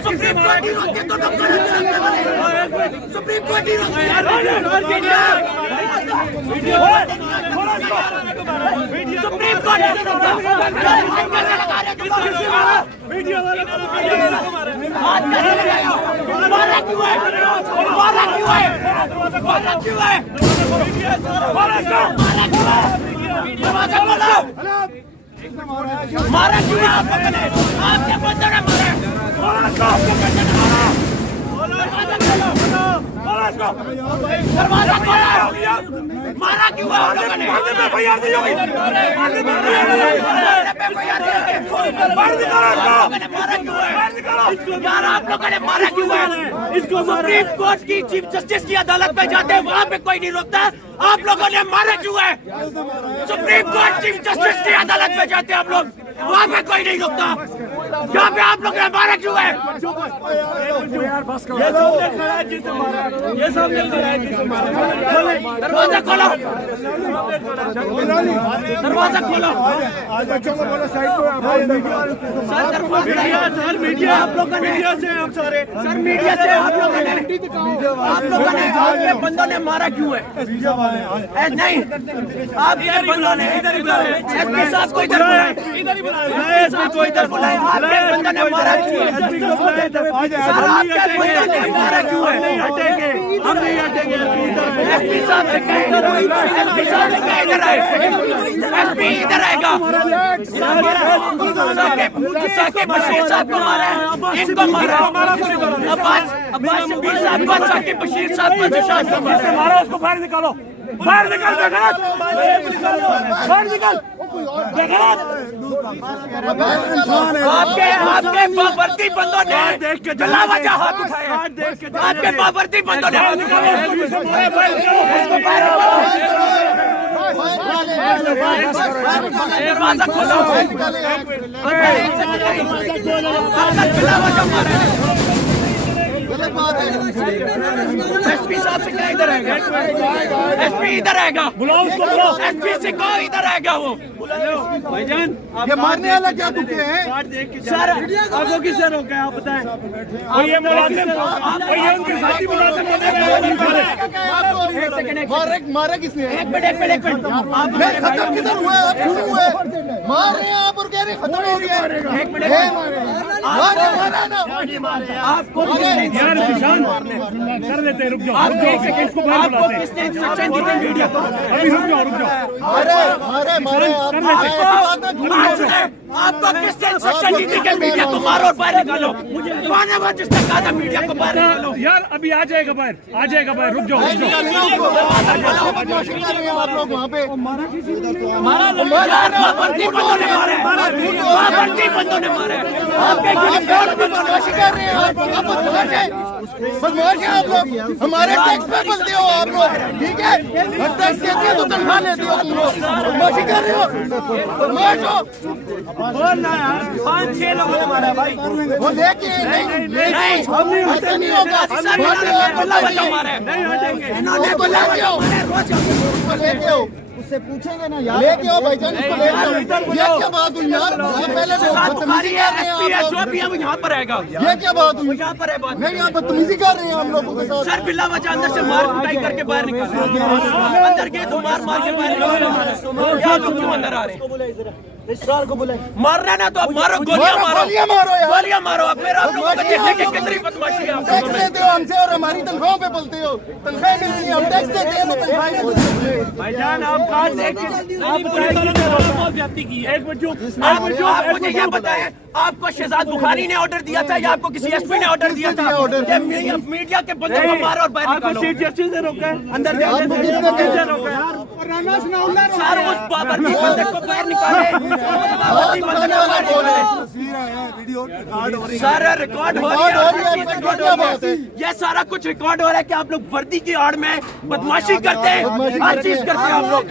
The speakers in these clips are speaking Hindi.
सुप्रीम कोर्ट ही रोकती तो सुप्रीम कोर्ट ही रोकती सुप्रीम कोर्ट मारा क्यों आप लोगों ने? आपके बंदे ने मारा। दरवाजा खोलो। मारा क्यों आप लोगों ने? यार आप लोगों ने मारा क्यों है? इसको सुप्रीम कोर्ट की चीफ जस्टिस की अदालत में जाते हैं, वहाँ पे कोई नहीं रोकता। आप लोगों ने मारा क्यों है? सुप्रीम कोर्ट चीफ जस्टिस की अदालत में जाते हैं आप लोग, वहाँ पे कोई नहीं रोकता। यहाँ पे आप लोग ने मारा क्यों है? ये सामने खड़ा है जिसे मारा। दरवाजा खोलो, दरवाजा खोलो। बच्चों को बोलो साइड को। सर मीडिया आप लोगों ने, मीडिया से आप सारे, सर मीडिया से आप लोगों ने आपके बंदों ने मारा क्यों है? नहीं आपके बंदों ने एसपी साहब को इधर बुलाए, एसपी को इधर बुलाए। आपके बंदों ने मारा क्यों है? आपके बंदों ने मारा क्यों है? नहीं हटेंगे, हम नहीं हटेंगे। एसपी साहब से कहें, एसपी साहब से कहें इधर आए, एसपी इधर आएगा। साकिब बशीर साहब को मारा है, इनको मारा। अब्बास शबीर साहब को, साकिब बशीर साहब को, जिशान को मारा। उसको बाहर निकालो, बाहर निकल, बाहर निकल। आपके बावर्ती बंदों ने जला वजह हाथ उठाया, आपके बावर्ती बंदों ने हाथ उठाया। दरवाजा खोलो, एसपी साहब से क्या इधर आएगा? एसपी इधर आएगा, बुलाओ उसको, बुलाओ। एसपी से को इधर आएगा वो भाईजान। ये मारने वाला क्या तुके हैं? सर आपको किससे रोका है आप बताएं? और ये मुलाजिम, और ये उनके साथी मुलाजिम मारे किसने? एक मिनट खत्म किधर हुआ? आप शुरू हुए मार रहे हैं आप और कह रहे खत्म हो गया। एक मिनट मारा ना आपको कर देते हैं, रुक जाओ, आप एक सेकंड इसको बाहर बुलाते हैं। किसने इंस्ट्रक्शन दी थी मीडिया को? अभी रुक जाओ, रुक जाओ। आपको किसने इंस्ट्रक्शन दी थी कि मीडिया को मारो और बाहर निकालो? मुझे जिसने कहा था मीडिया को बाहर निकालो। यार अभी आ जाएगा बाहर, आ जाएगा बाहर, रुक जाओ, रुक जाओ। आप लोग वहाँ पे बावर्ती बंदों ने मारे, बावर्ती बंदों ने मारे। आपके बदमाशी कर रहे हैं आप लोग, बदमाश हैं आप लोग। हमारे टैक्स पे बोलते हो आप लोग, ठीक है? टैक्स देते हो तो तनख्वाह लेते हो, तुम लोग बदमाशी कर रहे हो, बदमाश हो। बोलना यार, 5-6 लोगों ने मारा भाई, वो लेके नहीं ऐसा नहीं होगा। इन्होंने बोला लेके आओ, उससे पूछेंगे ना यार, लेके आओ भाईजान, इसको लेके आओ। ये क्या बात हुई यार? पहले जो भी हम यहाँ पर आएगा, ये क्या बात हुई? यहाँ पर है बात नहीं, यहाँ बदतमीजी कर रहे हैं हम लोगों के साथ। सर बिला वजह अंदर से मार कुटाई करके बाहर निकाल, अंदर गए तो मार के बाहर निकाल। लोग क्यों अंदर आ रहे हैं? को बुलाए, मारना ना तो आप मारो, गोलियां मारो, गोलियां मारो। अब फिर आप लोगों को देखने की कितनी बदमाशी है। टैक्स देते हो हमसे और हमारी तनख्वाहों पे बोलते हो, तनख्वाह मिलती है, हम टैक्स देते हैं तो तनख्वाह भाईजान। आप कहाँ से एक बच्चों आप मुझे ये बताएं, आपको शहजाद बुखारी ने ऑर्डर दिया था या आपको किसी एसपी ने ऑर्डर दिया था? मीडिया के बंदों को मारो और बाहर निकालो। जस्टिस ने रोका है, अंदर सर उस बावर्ती बंदे को बाहर निकाले। सारा रिकॉर्ड हो रहा है, ये सारा कुछ रिकॉर्ड हो रहा है कि आप लोग वर्दी की आड़ में बदमाशी करते हैं, हर चीज करते हैं आप लोग।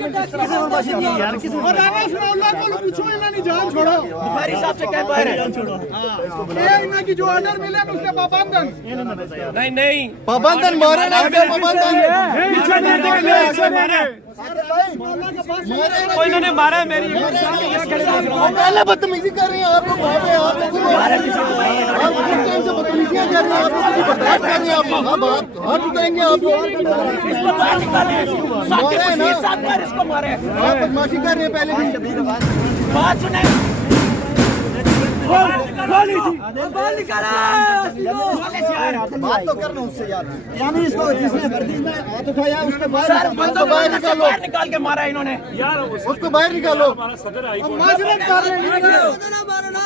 बुखारी साहब से क्या बाहर है? की जो ऑर्डर मिले उसके पाबंदन नहीं पाबंदन मारे ना, इन्होंने मारा मेरी पहले बदतमीजी कर रहे हैं आप लोग वहाँ पे आप बदतमीजियाँ कर रहे हैं आप लोग बर्दाश्त कर रहे हैं आप लोग हाथ उठाएंगे आप लोग इसको मारे आप बदमाशी कर रहे हैं पहले भी बात सुने बात तो करना उससे यार यानी इसको जिसने वर्दी में हाथ उठाया उसके बाहर निकालो निकाल के मारा इन्होंने उसको बाहर निकालो माजरत कर रहे हैं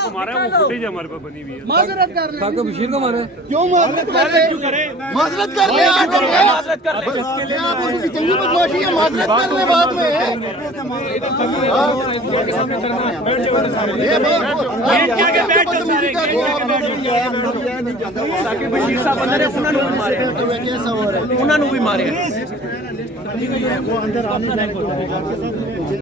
हमारे वो फुटेज हमारे पास बनी हुई है माजरत कर रहे काका बशीर को मारा क्यों माजरत कर रहे माजरत कर रहे माजरत कर रहे आप उनकी जंगी बदमाशी है माजरत कर रहे बाद में बशीर साहब अंदर है उन्होंने भी मारे